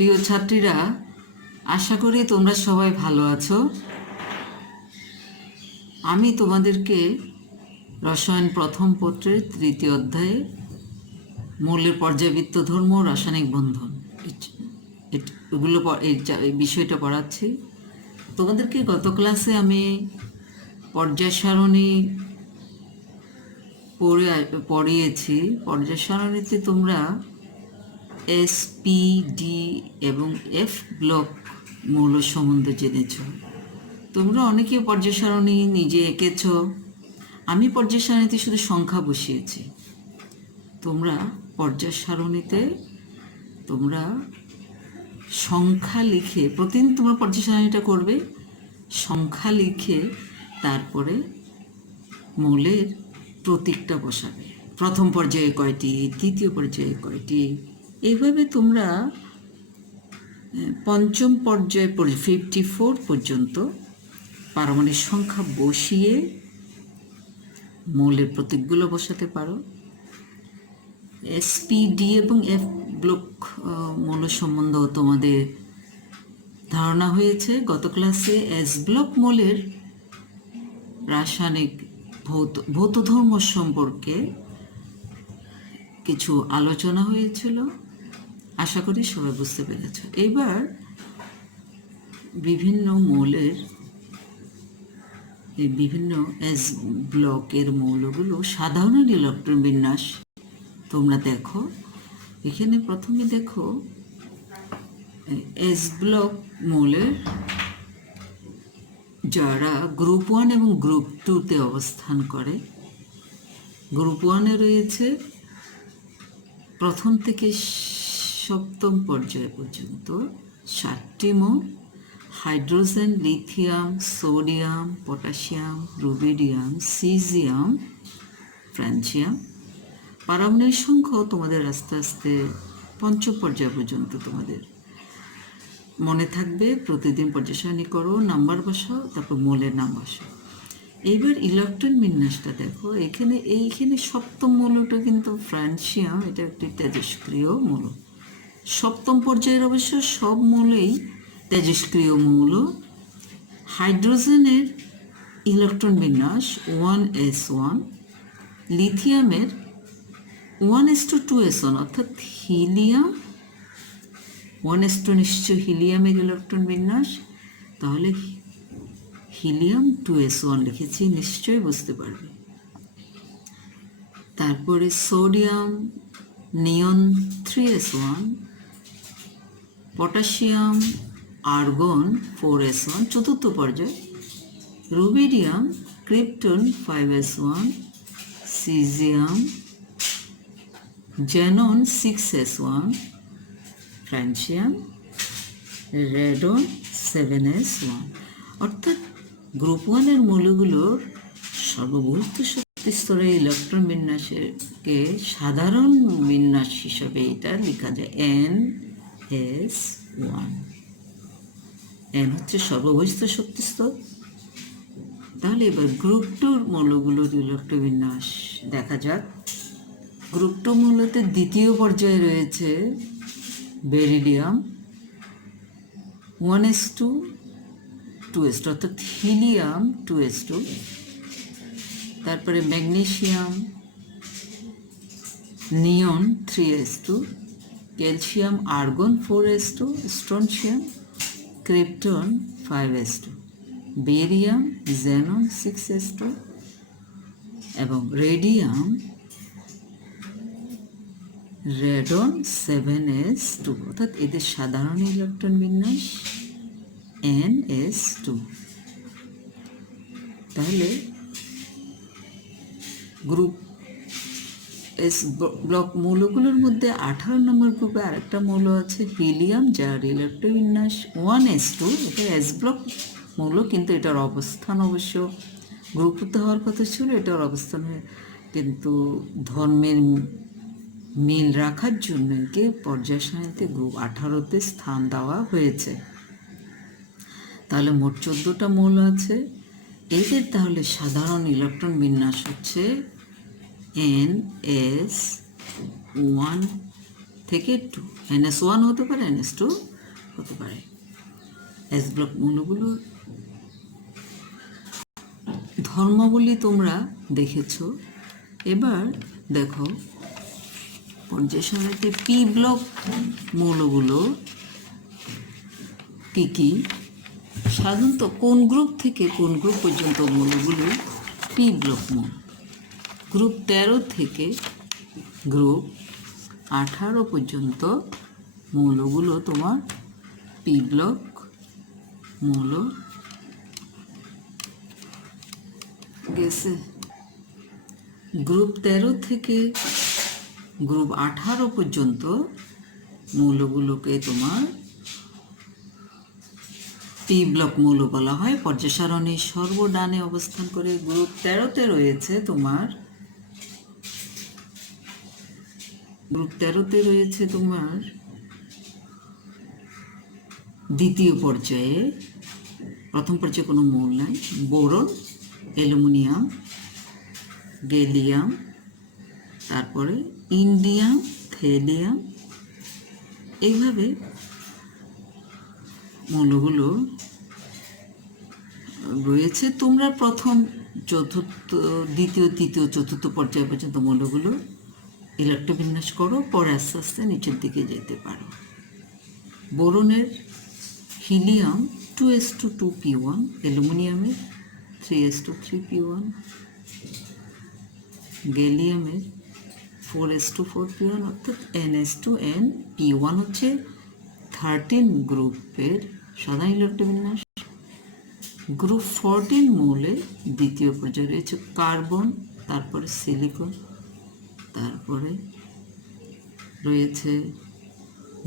প্রিয় ছাত্রীরা, আশা করি তোমরা সবাই ভালো আছো। আমি তোমাদেরকে রসায়ন প্রথম পত্রের তৃতীয় অধ্যায়ে মৌলের পর্যায়বৃত্ত ধর্ম ও রাসায়নিক বন্ধন এগুলো এই বিষয়টা পড়াচ্ছি তোমাদেরকে। গত ক্লাসে আমি পর্যায় সারণী পড়িয়েছি। পর্যায় সারণীতে তোমরা এস, পি, ডি এবং এফ ব্লক মৌল সম্বন্ধে জেনেছ। তোমরা অনেকে পর্যায় সারণী নিজে এঁকেছ। আমি পর্যায় সারণীতে শুধু সংখ্যা বসিয়েছি। তোমরা পর্যায় সারণীতে তোমরা সংখ্যা লিখে, প্রতিদিন তোমরা পর্যায় সারণীটা করবে, সংখ্যা লিখে তারপরে মৌলের প্রতীকটা বসাবে। প্রথম পর্যায়ে কয়টি, দ্বিতীয় পর্যায়ে কয়টি, এইভাবে তোমরা পঞ্চম পর্যায়ে 54 পর্যন্ত পারমাণবিক সংখ্যা বসিয়ে মৌলের প্রতীকগুলো বসাতে পারো। এস, পি, ডি এবং এফ ব্লক মৌল সম্বন্ধেও তোমাদের ধারণা হয়েছে। গত ক্লাসে এস ব্লক মৌলের রাসায়নিক ভৌত ধর্ম সম্পর্কে কিছু আলোচনা হয়েছিল। আশা করি সবাই বুঝতে পেরেছ। এবার বিভিন্ন মৌলের বিভিন্ন এস ব্লকের মৌলগুলো সাধারণ ইলেকট্রন বিন্যাস তোমরা দেখো। এখানে প্রথমে দেখো এস ব্লক মৌলের যারা গ্রুপ 1 এবং গ্রুপ 2-তে অবস্থান করে। গ্রুপ 1-এ রয়েছে প্রথম থেকে সপ্তম পর্যায় পর্যন্ত 7টি মৌল: hydrogen, lithium, sodium, potassium, rubidium, caesium, francium. পারমাণবিক সংখ্যাও তোমাদের আস্তে আস্তে পঞ্চম পর্যায় পর্যন্ত তোমাদের মনে থাকবে। প্রতিদিন পর্যায় সারণী করো, নাম্বার বসাও, তারপর মৌলের নাম বসাও। এইবার ইলেকট্রন বিন্যাসটা দেখো। এইখানে সপ্তম মৌলটা কিন্তু ফ্রান্সিয়াম, এটা একটি তেজস্ক্রিয় মৌল। সপ্তম পর্যায়ের অবশ্য সব মৌলেই তেজস্ক্রিয় মৌল। হাইড্রোজেনের ইলেকট্রন বিন্যাস 1s1, লিথিয়ামের 1s2 অর্থাৎ হিলিয়াম 1s2 নিশ্চয় হিলিয়ামের ইলেকট্রন বিন্যাস, তাহলে হিলিয়াম 2s1 লিখেছি, নিশ্চয়ই বুঝতে পারবে। তারপরে সোডিয়াম, নিয়ন 3s1, পটাশিয়াম, আর্গন 4s1 চতুর্থ পর্যায়, rubidium, krypton 5s1, caesium, xenon 6s1, francium, radon 7s1। অর্থাৎ গ্রুপ 1-এর মৌলগুলোর সর্ববৃহৎ শক্তি স্তরে ইলেকট্রন বিন্যাসকে সাধারণ বিন্যাস হিসাবে এটা লেখা যায় NS1। N হচ্ছে সর্ববৃহৎ শক্তি স্তর। তাহলে এবার গ্রুপ 2-র মৌলগুলোর ইলেকট্রন বিন্যাস দেখা যাক। গ্রুপ 2 মৌলতে দ্বিতীয় পর্যায়ে রয়েছে বেরিলিয়াম 1s2 2s2 অর্থাৎ হিলিয়াম 2s2। তারপরে magnesium, neon 3s2, calcium, argon 4s2, strontium, krypton 5s2, barium, xenon 6s2 এবং রেডিয়াম, রেডন 7s2। অর্থাৎ এদের সাধারণ ইলেকট্রন বিন্যাস NS2। তাহলে গ্রুপ এস ব্লক মৌলগুলোর মধ্যে 18 নম্বর গ্রুপে আরেকটা মৌল আছে হিলিয়াম, যার ইলেকট্রন বিন্যাস 1s2। এটা এস ব্লক মৌল, কিন্তু এটার অবস্থান অবশ্য গ্রুপতে হওয়ার কথা ছিল। এটার অবস্থান কিন্তু ধর্মের মিল রাখার জন্য একে পর্যায় সারণীতে গ্রুপ 18-তে স্থান দেওয়া হয়েছে। তাহলে মোট 14টা মৌল আছে। এদের তাহলে সাধারণ ইলেকট্রন বিন্যাস হচ্ছে NS1 থেকে 2, NS1 হতে পারে, NS2 হতে পারে। এস ব্লক মৌলগুলোর ধর্মাবলী তোমরা দেখেছ। এবার দেখো পর্যায় সারণীতে পি ব্লক মৌলগুলো কি কি, সাধারণত কোন গ্রুপ থেকে কোন গ্রুপ পর্যন্ত মৌলগুলো পি ব্লক মৌল। গ্রুপ 13 থেকে গ্রুপ 18 পর্যন্ত মৌলগুলো তোমার পি ব্লক মৌল গেছে। গ্রুপ 13 থেকে গ্রুপ 18 পর্যন্ত মৌলগুলোকে তোমার পি ব্লক মৌল বলা হয়। পর্যায় সারণীর সর্বডানে অবস্থান করে গ্রুপ 13-তে রয়েছে তোমার দ্বিতীয় পর্যায়ে, প্রথম পর্যায়ে কোনো মৌল নাই, বোরন, অ্যালুমিনিয়াম, গ্যালিয়াম, তারপরে ইন্ডিয়াম, থেলিয়াম, এইভাবে মৌলগুলো রয়েছে। তোমরা প্রথম, চতুর্থ, দ্বিতীয়, তৃতীয়, চতুর্থ পর্যায় পর্যন্ত মৌলগুলো ইলেকট্রবিন্যাস করো, পরে আস্তে আস্তে নিচের দিকে যেতে পারো। বোরনের হিলিয়াম 2s2 2p1, অ্যালুমিনিয়ামের 3s2 3p1, গ্যালিয়ামের 4s2 4p1, অর্থাৎ ns2n p1 হচ্ছে 13 গ্রুপের সাধারণ ইলেকট্রবিন্যাস। গ্রুপ 14 মৌলে দ্বিতীয় পর্যায়ে রয়েছে কার্বন, তারপরে সিলিকন, তারপরে রয়েছে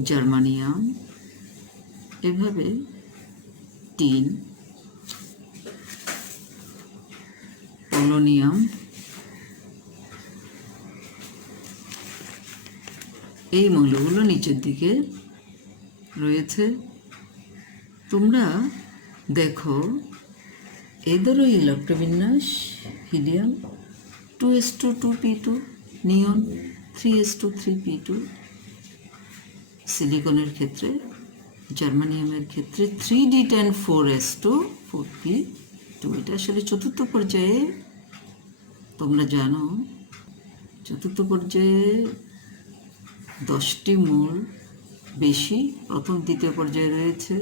জার্মানিয়াম, এভাবে টিন, পোলোনিয়াম, এই মৌলগুলো নিচের দিকে রয়েছে। তোমরা দেখো এদেরও ইলেকট্রবিন্যাস, হিলিয়াম 2s2 2p2, নিয়ন 3s2 3p2, সিলিকনের ক্ষেত্রে, জার্মানিয়ামের ক্ষেত্রে 3d10 4s2 4p2। এটা আসলে চতুর্থ পর্যায়ে, তোমরা জানো চতুর্থ পর্যায়ে 10টি মৌল বেশি, প্রথম দ্বিতীয় পর্যায়ে রয়েছে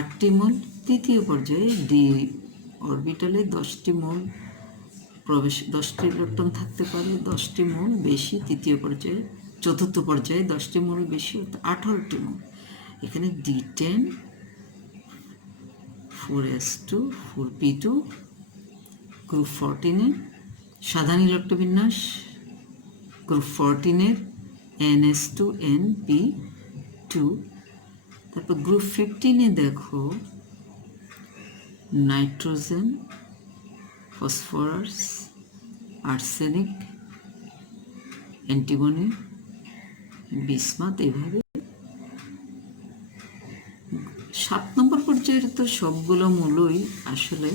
8টি মৌল, তৃতীয় পর্যায়ে ডি অরবিটালে 10টি মৌল প্রবেশ, 10টি ইলেকট্রন থাকতে পারে, 10টি মৌল বেশি তৃতীয় পর্যায়ে, চতুর্থ পর্যায়ে 10টি মৌল বেশি, 18টি মৌল। এখানে D10 4s2 4p2। গ্রুপ 14-এর সাধারণ ইলেকট্রবিন্যাস, গ্রুপ 14-এর ns2np2। তারপর গ্রুপ 15-এ দেখো nitrogen, phosphorus, arsenic, antimony, bismuth, এইভাবে। 7 নম্বর পর্যায়ের তো সবগুলো মৌলই আসলে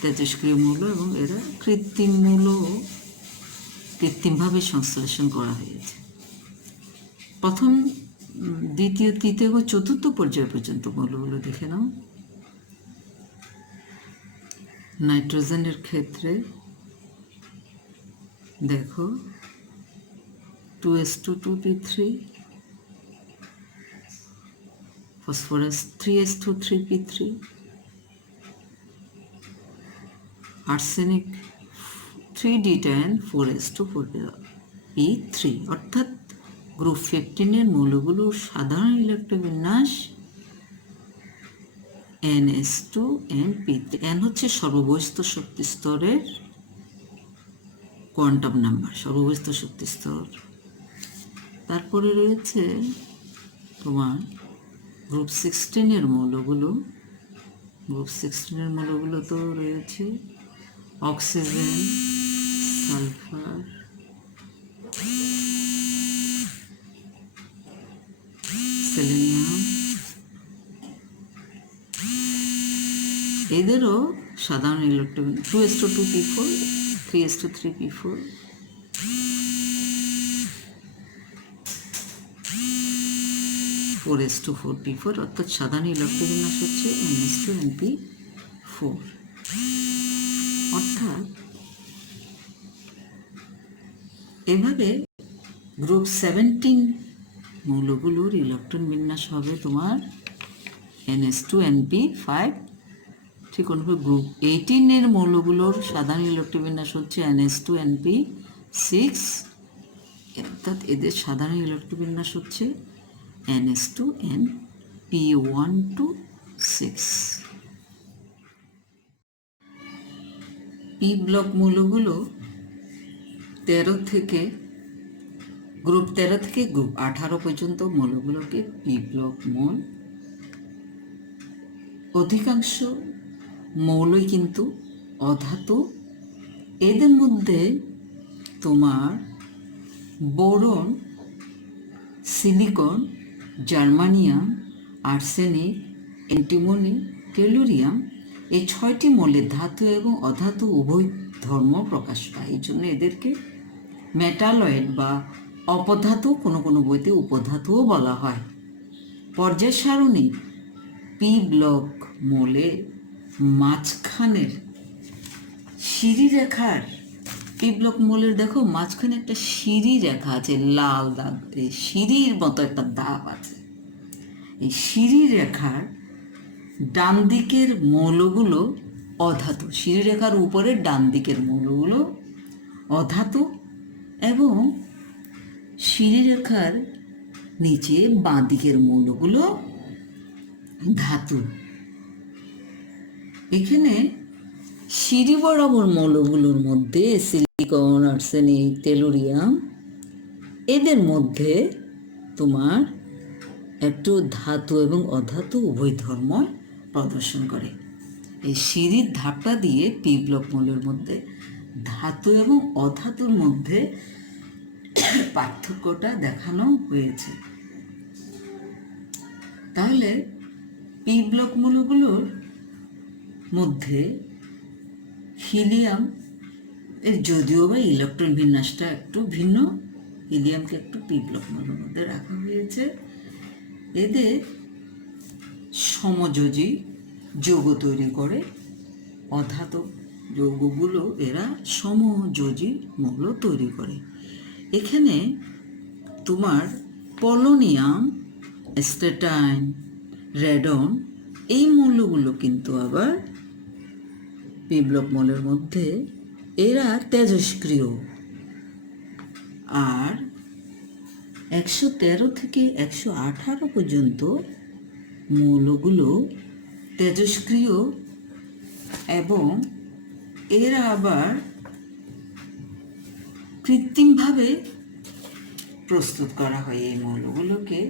তেজস্ক্রিয় মৌল, এবং এরা কৃত্রিমভাবে সংশ্লেষণ করা হয়েছে। প্রথম, দ্বিতীয়, তৃতীয় এবং চতুর্থ পর্যায় পর্যন্ত মৌলগুলো দেখে নাও। নাইট্রোজেনের ক্ষেত্রে দেখো 2s2 2p3, phosphorus 3s2 3p3, arsenic 3d10 4s2 4p3। অর্থাৎ গ্রুপ 15-এর মৌলগুলোর সাধারণ ইলেকট্রবিন্যাস ns2np3। n হচ্ছে সর্ববহিস্থ শক্তি স্তরের কোয়ান্টাম নাম্বার, সর্ববহিস্থ শক্তি স্তর। তারপরে রয়েছে তোমার গ্রুপ 16-এর মৌলগুলো। গ্রুপ 16-এর মৌলগুলো তো রয়েছে অক্সিজেন, সালফার, সেলেনিয়াম, এদেরও সাধারণ electron 2s2 2p4, 3s2 3p4। 4:4 p4, অর্থাৎ সাধারণ ইলেকট্রোবিন্যাস হচ্ছে NH2NP4। অর্থাৎ এভাবে গ্রুপ 17 মৌলগুলোর ইলেকট্রন বিন্যাস হবে তোমার NH2NP5। ঠিক অনুরূপ গ্রুপ 18 মৌলগুলোর সাধারণ ইলেকট্রন বিন্যাস হচ্ছে NH2NP6, অর্থাৎ এদের সাধারণ ইলেকট্রন বিন্যাস হচ্ছে NH2NP1 to 6। পি ব্লক মৌলগুলো গ্রুপ 13 থেকে গ্রুপ 18 পর্যন্ত মৌলগুলোকে পি ব্লক মৌল। অধিকাংশ মৌলই কিন্তু অধাতু। এদের মধ্যে তোমার boron, silicon, germanium, arsenic, antimony, tellurium এই 6টি মৌলের ধাতু এবং অধাতু উভয় ধর্ম প্রকাশ পায়। এই জন্য এদেরকে মেটালয়েড বা অপধাতু, কোনো কোনো বইতে উপধাতুও বলা হয়। পর্যায় সারণী পি ব্লক মৌলের মাঝখানের সিঁড়ি রেখার, পি ব্লক মৌলের দেখো মাঝখানে একটা সিঁড়ি রেখা আছে, লাল দাগ, এই সিঁড়ির মতো একটা দাগ আছে। এই সিঁড়ি রেখার ডান দিকের মৌলগুলো অধাতু, সিঁড়ি রেখার উপরের ডান দিকের মৌলগুলো অধাতু এবং সিঁড়ি রেখার নিচে বাঁ দিকের মৌলগুলো ধাতু। এখানে সিঁড়ি বরাবর মৌলগুলোর মধ্যে সিলিকন, আর্সেনিক, টেলুরিয়াম এদের মধ্যে তোমার একটু ধাতু এবং অধাতু উভয় ধর্ম প্রদর্শন করে। এই সিঁড়ির ধাপটা দিয়ে পি ব্লক মৌলের মধ্যে ধাতু এবং অধাতুর মধ্যে পার্থক্যটা দেখানো হয়েছে। তাহলে পি ব্লক মৌলগুলোর মধ্যে হিলিয়াম এর যদিও বা ইলেকট্রন বিন্যাসটা একটু ভিন্ন, হিলিয়ামকে একটু পি ব্লক মৌলের মধ্যে রাখা হয়েছে। এদের সমযোজী যৌগ তৈরি করে, অধাতু যৌগগুলো এরা সমযোজী মৌল তৈরি করে। এখানে তোমার পলোনিয়াম, স্টেটাইন, রেডন এই মৌলগুলো কিন্তু আবার পি ব্লক মৌলের মধ্যে এরা তেজস্ক্রিয়। আর 113 থেকে 118 পর্যন্ত মৌলগুলো তেজস্ক্রিয় এবং এরা আবার কৃত্রিমভাবে প্রস্তুত করা হয়। এই মৌলগুলোকে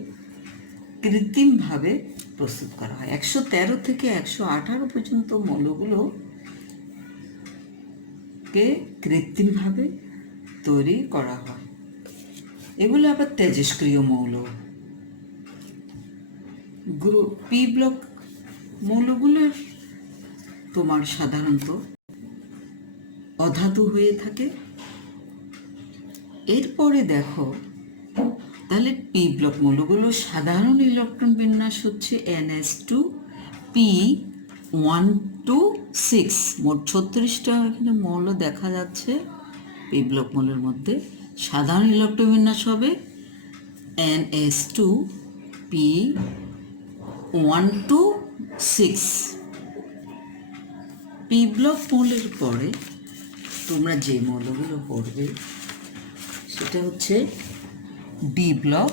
কৃত্রিমভাবে প্রস্তুত করা হয়। 113 থেকে 118 পর্যন্ত মৌলগুলোকে কৃত্রিমভাবে তৈরি করা হয়। এগুলো আবার তেজস্ক্রিয় মৌল। গ্রুপ পি ব্লক মৌলগুলোর তোমার সাধারণত অধাতু হয়ে থাকে। এরপরে দেখো তাহলে পি ব্লক মৌলগুলোর সাধারণ ইলেকট্রন বিন্যাস হচ্ছে NH2P1 to 6। মোট 36টা এখানে মৌল দেখা যাচ্ছে। পি ব্লক মৌলের মধ্যে সাধারণ ইলেকট্রন বিন্যাস হবে NH2P1 to 6। পি ব্লক মৌলের পরে তোমরা যে মৌলগুলো পড়বে সেটা হচ্ছে ডি ব্লক।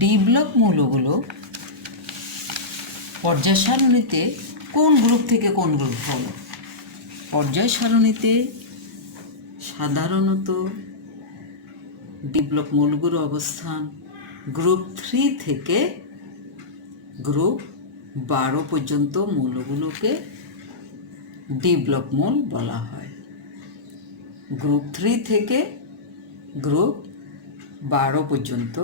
ডি ব্লক মৌলগুলো পর্যায় সারণীতে কোন গ্রুপ থেকে কোন গ্রুপ হলো? পর্যায় সারণীতে সাধারণত ডি ব্লক মৌলগুলোর অবস্থান গ্রুপ 3 থেকে গ্রুপ 12 পর্যন্ত মৌলগুলোকে ডি ব্লক মৌল বলা হয়। গ্রুপ 3 থেকে গ্রুপ 12 পর্যন্ত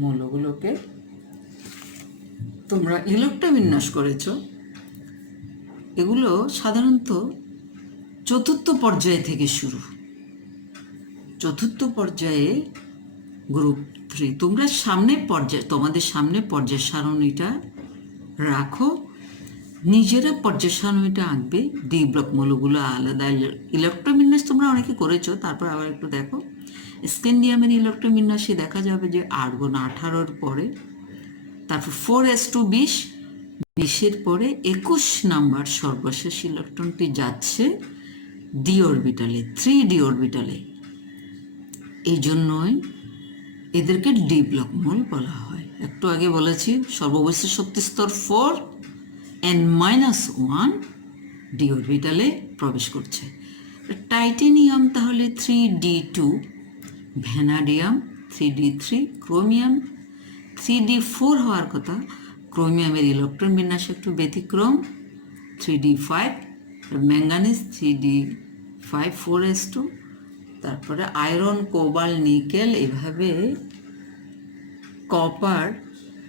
মৌলগুলোকে তোমরা ইলেকট্রন বিন্যাস করেছ। এগুলো সাধারণত চতুর্থ পর্যায় থেকে শুরু। চতুর্থ পর্যায়ে গ্রুপ 3 তোমরা সামনে পর্যায়, তোমাদের সামনে পর্যায় সারণীটা রাখো, নিজেরা পর্যায় সারণীটা আঁকবে। ডি ব্লক মৌলগুলো আলাদা, ইলেকট্রোবিন্যাস তোমরা অনেকে করেছো, তারপর আবার একটু দেখো স্ক্যান্ডিয়ামের ইলেকট্রোবিন্যাসে দেখা যাবে যে আর্গন 18 পরে, তারপর 4s2 20, 20-এর পরে 21 নাম্বার সর্বশেষ ইলেকট্রনটি যাচ্ছে ডি অরবিটালে, 3d অরবিটালে। এই জন্যই এদেরকে ডি ব্লক মৌল বলা হয়। একটু আগে বলেছি সর্ববৈশ্য শক্তি স্তর 4 n-1 ডি অরবিটালে প্রবেশ করছে। টাইটেনিয়াম তাহলে 3d2, vanadium 3d3, chromium 3d4 হওয়ার কথা। ক্রোমিয়ামের ইলেকট্রন বিন্যাস একটু ব্যতিক্রম, 3d5, ম্যাঙ্গানিজ 3d5 4s2, তারপরে আয়রন, কোবাল, নিকেল, এভাবে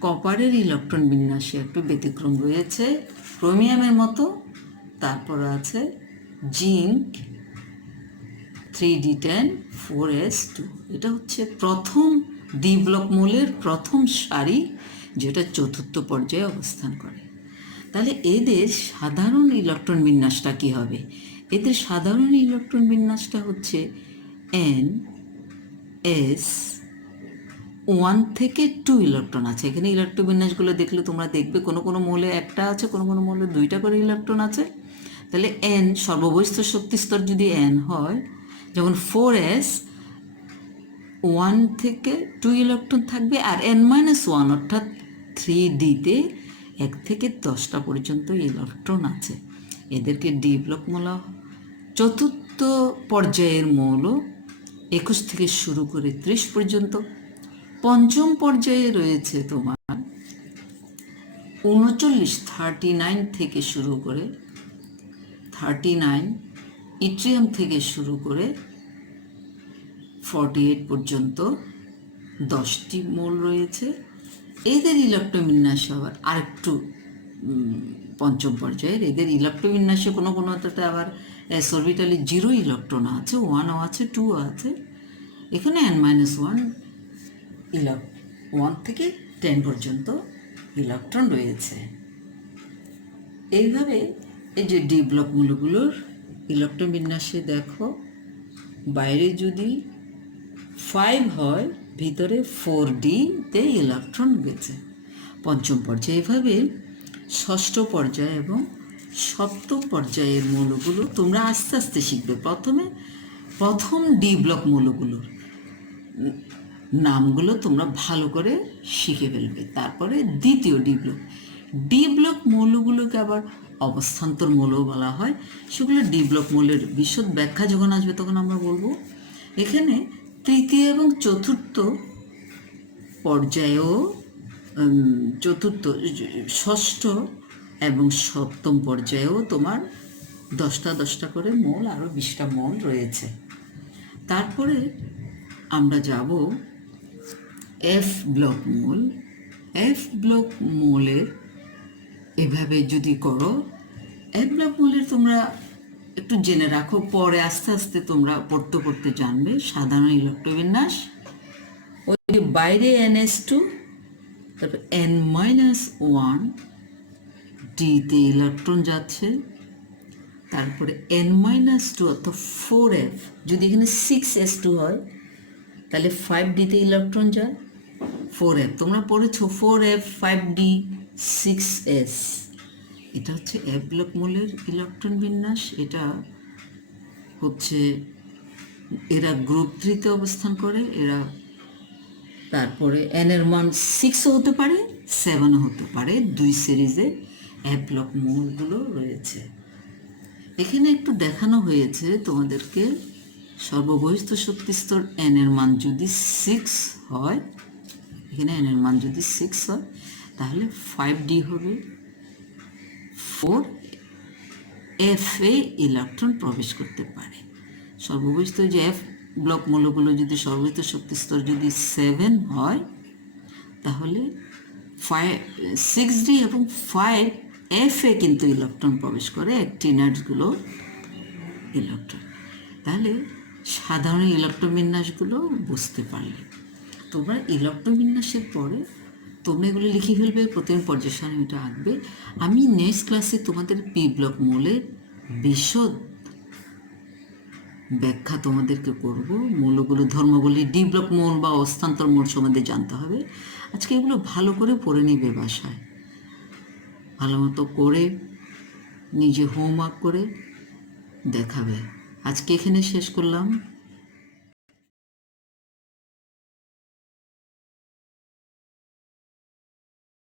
কপারের ইলেকট্রন বিন্যাসে একটু ব্যতিক্রম রয়েছে ক্রোমিয়ামের মতো। তারপর আছে জিঙ্ক 3d10 4s2। এটা হচ্ছে প্রথম ডি ব্লক মৌলের প্রথম সারি, যেটা চতুর্থ পর্যায়ে অবস্থান করে। তাহলে এদের সাধারণ ইলেকট্রন বিন্যাসটা কী হবে? এদের সাধারণ ইলেকট্রন বিন্যাসটা হচ্ছে n-s 1 থেকে 2 ইলেকট্রন আছে। এখানে ইলেকট্রন বিন্যাসগুলো দেখলে তোমরা দেখবে কোনো কোনো মৌলে একটা আছে, কোনো কোনো মৌলে 2টা করে ইলেকট্রন আছে। তাহলে n সর্ববৈশ্য শক্তি স্তর যদি n হয়, যেমন 4s 1 থেকে 2 ইলেকট্রন থাকবে, আর n-1 অর্থাৎ 3dতে 1 থেকে 10টা পর্যন্ত ইলেকট্রন আছে। এদেরকে ডি ব্লক মৌল। চতুর্থ পর্যায়ের মৌল 21 থেকে শুরু করে 30 পর্যন্ত। পঞ্চম পর্যায়ে রয়েছে তোমার 39 থেকে শুরু করে 39, ইট্রিয়াম থেকে শুরু করে 48 পর্যন্ত 10টি মৌল রয়েছে। এদের ইলেকট্রোবিন্যাস আবার আরেকটু পঞ্চম পর্যায়ের। এদের ইলেকট্রোবিন্যাসে কোনো কোনোটাতে আবার এস অরবিটালে 0 ইলেকট্রন আছে, 1ও আছে, 2ও আছে। এখানে n-1 1 থেকে 10 পর্যন্ত ইলেকট্রন রয়েছে। এইভাবে এই যে ডি ব্লক মৌলগুলোর ইলেকট্রন বিন্যাসে দেখো, বাইরে যদি 5 হয়, ভিতরে 4d-তে ইলেকট্রন গেছে। পঞ্চম পর্যায়ে। এভাবে ষষ্ঠ পর্যায় এবং সপ্তম পর্যায়ের মৌলগুলো তোমরা আস্তে আস্তে শিখবে। প্রথম ডি ব্লক মৌলগুলোর নামগুলো তোমরা ভালো করে শিখে ফেলবে। তারপরে দ্বিতীয় ডি ব্লক মৌলগুলোকে আবার অবস্থান্তর মৌল বলা হয়। সেগুলো ডি ব্লক মৌলের বিশদ ব্যাখ্যা যখন আসবে তখন আমরা বলবো। এখানে তৃতীয় এবং চতুর্থ পর্যায়েও ষষ্ঠ এবং সপ্তম পর্যায়েও তোমার 10টা করে মৌল, আরও 20টা মৌল রয়েছে। তারপরে আমরা যাব এফ ব্লক মৌল। এফ ব্লক মৌলের এভাবে যদি করো, এফ ব্লক মৌলের তোমরা একটু জেনে রাখো, পরে আস্তে আস্তে তোমরা পড়তে জানবে। সাধারণ ইলেকট্রোবিন্যাস, ওই বাইরে ns2, তারপর n-1 ডিতে ইলেকট্রন যাচ্ছে, তারপরে n-2 অর্থাৎ 4f, যদি এখানে 6s2 হয় তাহলে 5dতে ইলেকট্রন যায়, 4f তোমরা পড়েছো, 4f 5d 6s। এটা হচ্ছে এফ ব্লক মৌলের ইলেকট্রন বিন্যাস। এটা হচ্ছে এরা গ্রুপ 3-তে অবস্থান করে। এরা তারপরে n-এর মান 6ও হতে পারে, 7ও হতে পারে। 2 সিরিজে এফ ব্লক মৌলগুলো রয়েছে। এখানে একটু দেখানো হয়েছে তোমাদেরকে, সর্ববহিস্থ শক্তি স্তর n-এর মান যদি 6 হয়, এখানে n-এর মান যদি 6 হয় তাহলে 5d হবে, 4f-এ ইলেকট্রন প্রবেশ করতে পারে। সর্ববহিস্থ যে এফ ব্লক মৌলগুলো যদি সর্ববহিস্থ শক্তি স্তর যদি 7 হয় তাহলে 6d এবং 5f-এ কিন্তু ইলেকট্রন প্রবেশ করে, অ্যাক্টিনাইডসগুলো ইলেকট্রন। তাহলে সাধারণ ইলেকট্রন বিন্যাসগুলো বুঝতে পারলে। তোমরা ইলেক্ট্রবিন্যাসের পরে তোমরা এগুলো লিখে ফেলবে, প্রতিদিন পর্যায় সারণীটা আঁকবে। আমি নেক্সট ক্লাসে তোমাদের পি ব্লক মৌলের বিশদ ব্যাখ্যা তোমাদেরকে করব। মৌলগুলো ধর্মগুলি ডি ব্লক মৌল বা অস্থান্তর মৌল সম্বন্ধে জানতে হবে। আজকে এগুলো ভালো করে পড়ে নিবে বাসায়, ভালো মতো করে নিজে হোমওয়ার্ক করে দেখাবে। আজকে এখানে শেষ করলাম।